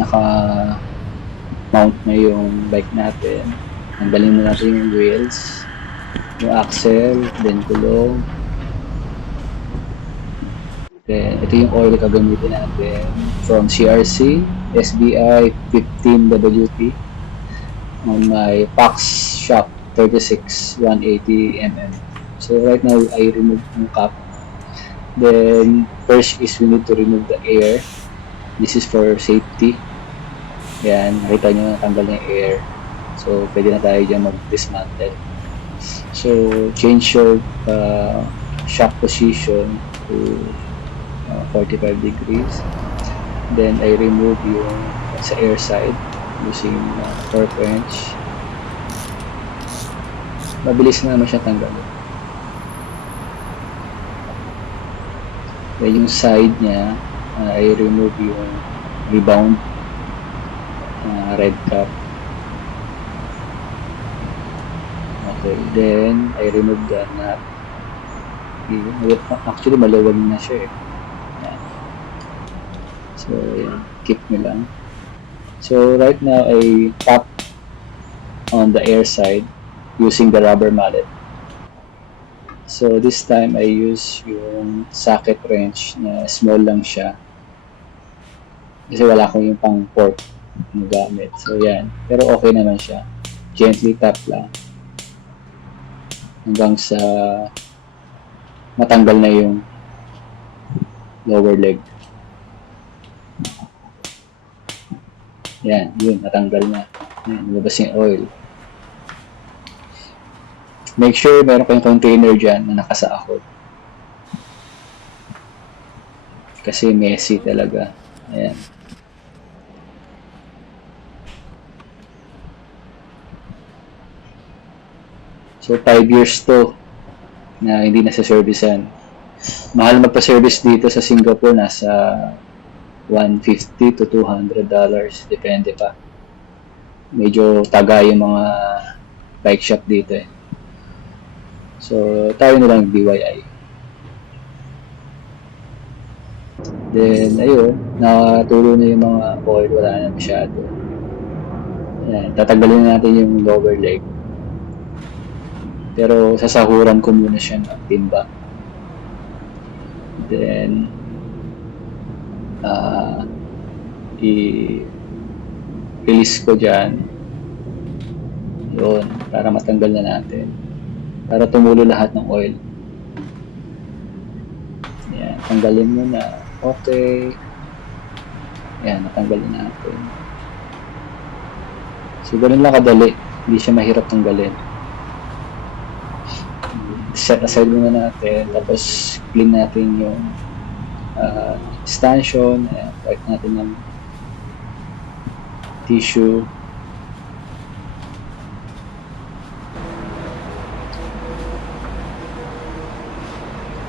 naka-mount na yung bike natin. Tanggalin mo natin yung wheels, yung axle, then gulong. Then, ito yung oil gagamitin natin from CRC SBI 15WT on my Pax Shop 36 180mm. So right now I remove yung cap. Then first is we need to remove the air. This is for safety. Yan, nakita nyo natanggal na yung air. So pwede na tayo dyan mag-dismantle. So change your shock position to 45 degrees. Then I remove yung sa air side using torque wrench. Mabilis na naman siya tanggalin. Then yung side niya, I remove yung rebound red cap. Okay, then I remove the nut. Actually maluwag na siya eh. So, yan. Keep nyo lang. So, right now, I tap on the air side using the rubber mallet. So, this time, I use yung socket wrench na small lang siya. Kasi wala ko yung pang port na gamit. So, yan. Pero okay naman siya. Gently tap lang. Hanggang sa matanggal na yung lower leg. Yan, yun, natanggal na. Yan, lumabas yung oil. Make sure meron kayong container dyan na nakasaakot. Kasi messy talaga. Ayan. So, 5 years to na hindi nasa-servicean. Mahal magpa-service dito sa Singapore, nasa $150 to $200. Depende pa. Medyo taga yung mga bike shop dito eh. So, tayo na lang DIY. Then, ayun, nakatulo na yung mga oil, wala na masyado. Ayan, tatanggalin na natin yung lower leg. Pero, sasahuran ko muna siya ng timba. Then, i-release ko dyan. Yun, para matanggal na natin. Para tumulo lahat ng oil. Yan, tanggalin mo na. Okay. Yan, natanggalin natin. So, ganun lang kadali. Hindi siya mahirap tanggalin. Set aside muna natin. Tapos, clean natin yung stanchion. Ayan, wipe natin ng tissue.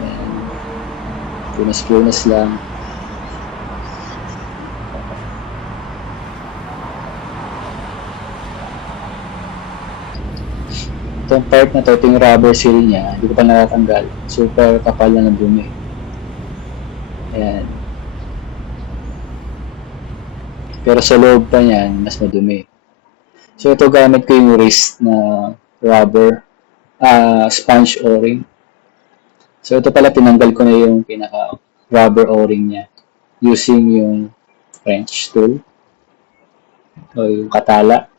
Ayan. Punas-punas lang. Itong part na to, yung rubber seal niya, hindi ko pa natatanggal. Super kapal na ng dumi. Ayan. Pero sa loob pa niyan, mas madumi. So ito gamit ko yung wrist na rubber, sponge o-ring. So ito pala tinanggal ko na yung pinaka rubber o-ring niya using yung wrench tool o yung katala.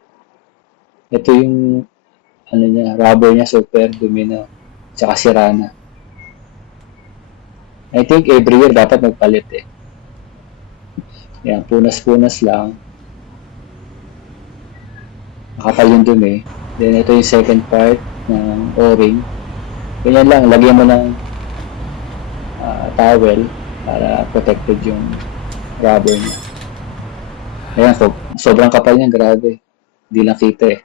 Ito yung ano niya, rubber niya super dumi na, tsaka sira na. I think every year dapat magpalit eh. Yan, punas-punas lang. Nakapal yung dumi. Then ito yung second part ng o-ring. Ganyan lang, lagyan mo ng towel para protected yung rubber niya. Ayan, sobrang kapal niya, grabe. Hindi lang kita eh.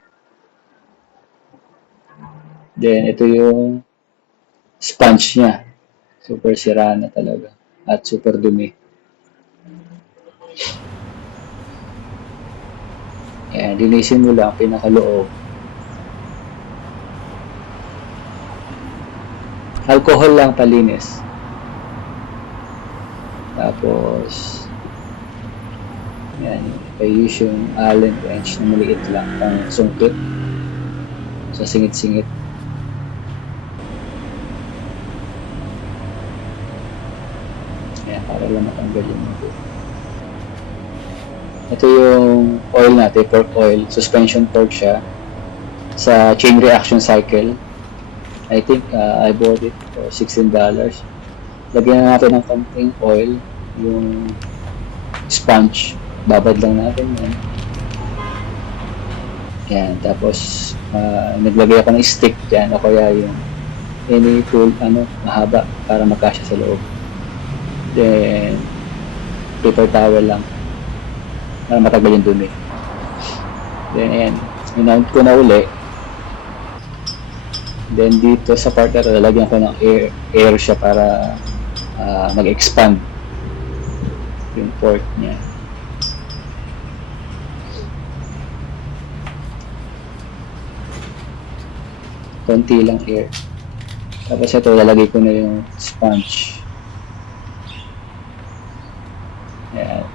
Then ito yung sponge niya. Super sira na talaga. At super dumi. Ayan, linisin mo lang pinakaloob. Alcohol lang palinis. Tapos Yan, I use yung Allen wrench na maliit lang, pang sungkit sa singit-singit. Yan, para lang matanggal yung ito. Ito yung oil natin, torque oil, suspension torque siya sa chain reaction cycle. I think I bought it for $16. Lagyan na natin ng konting oil, yung sponge, babad lang natin yan. Yan, tapos naglagay ako ng stick dyan o kaya yung any tool, mahaba para magkasya sa loob. Then, paper towel lang para matagal yung dumi. Then, ayan, in-mount ko na uli. Then, dito sa part na ito, lalagyan ko ng air siya para mag-expand yung port niya. Konti lang air. Tapos ito, lalagay ko na yung sponge. Ayan.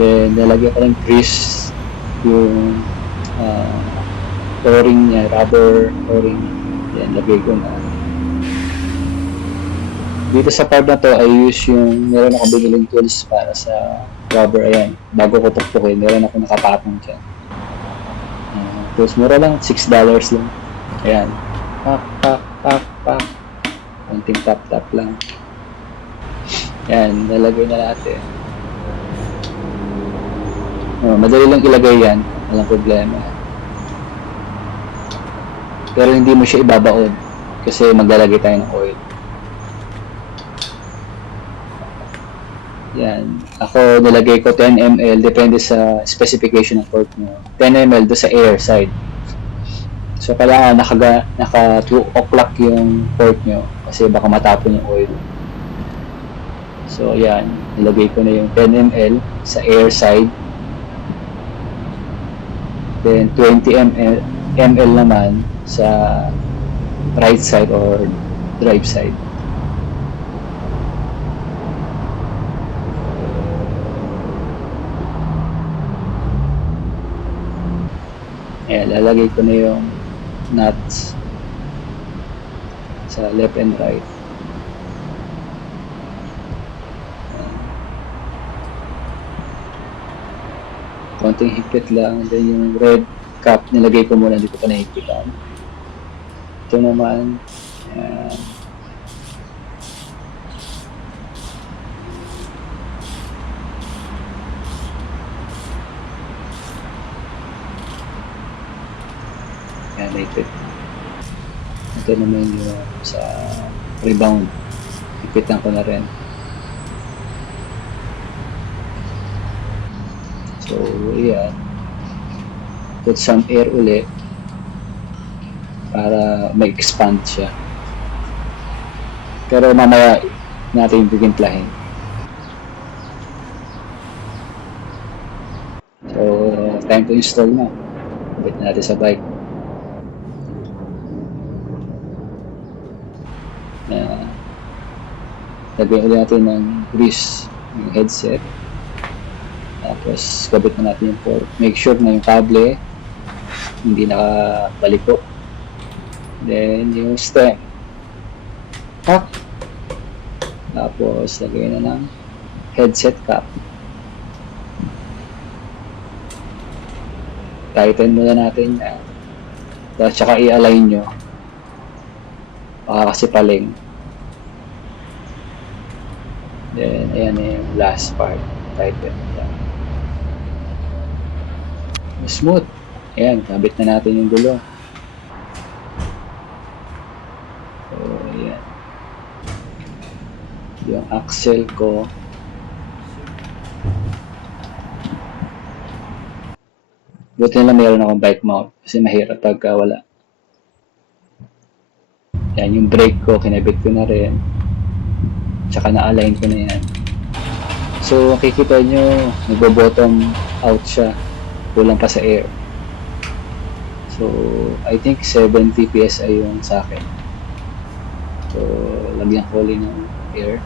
Then, lalagyan ko ng grease yung o-ring niya, rubber o-ring. Yan, lagay ko na. Dito sa part na to, I use yung, meron ako biniling tools para sa rubber, ayan. Bago ko pukpukin, meron ako nakapatong dyan. Tools, mura lang, $6 lang. Ayan. Pak, pak, pak, pak. Konting tap-tap lang. Ayan, lalagay na natin. Madali lang ilagay yan, walang problema. Pero hindi mo siya ibabaon kasi maglalagay tayo ng oil. Yan. Ako nilagay ko 10 ml, depende sa specification ng port mo. 10 ml do sa air side. So kailangan naka 2 o'clock yung port nyo kasi baka matapon yung oil. So yan, nilagay ko na yung 10 ml sa air side. Then 20 ml naman sa right side or drive side. Ayan, lalagay ko na yung nuts sa left and right. Konting higpit lang. Then yung red cap, nilagay ko muna, hindi ko pa nahigpitan. Ito naman, ayan. Ayan, higpit. Ito naman yung sa rebound. Higpitan ko na rin. So, ayan. Put some air uli para ma-expand siya. Pero mamaya natin titimplahin. So, time to install na. Kapit na natin sa bike. Lagyan ulit natin ng grease yung headset. Tapos, kabit na natin yung port. Make sure na yung kable hindi nakabaliko. Then, yung stem. Cap. Tapos, lagyan na ng headset cap. Tighten muna natin yan. Tapos, tsaka i-align nyo. Baka kasi paling. Then, ayan na yung last part. Tighten yan. Smooth. Ayan, kabit na natin yung gulo. So, ayan. Yung axle ko. Buti na lang meron akong bike mount kasi mahirap pagka wala. Yan, yung brake ko, kinabit ko na rin. Tsaka na-align ko na yan. So, makikita nyo, nagbo-bottom out siya. Kulang pa sa air. So, I think 70 PSI yung sa akin. So, lagyan ko ulit ng air.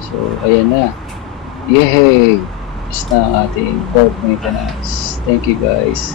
So, ayan na. Yay! Tapos na ang ating port maintenance. Thank you guys.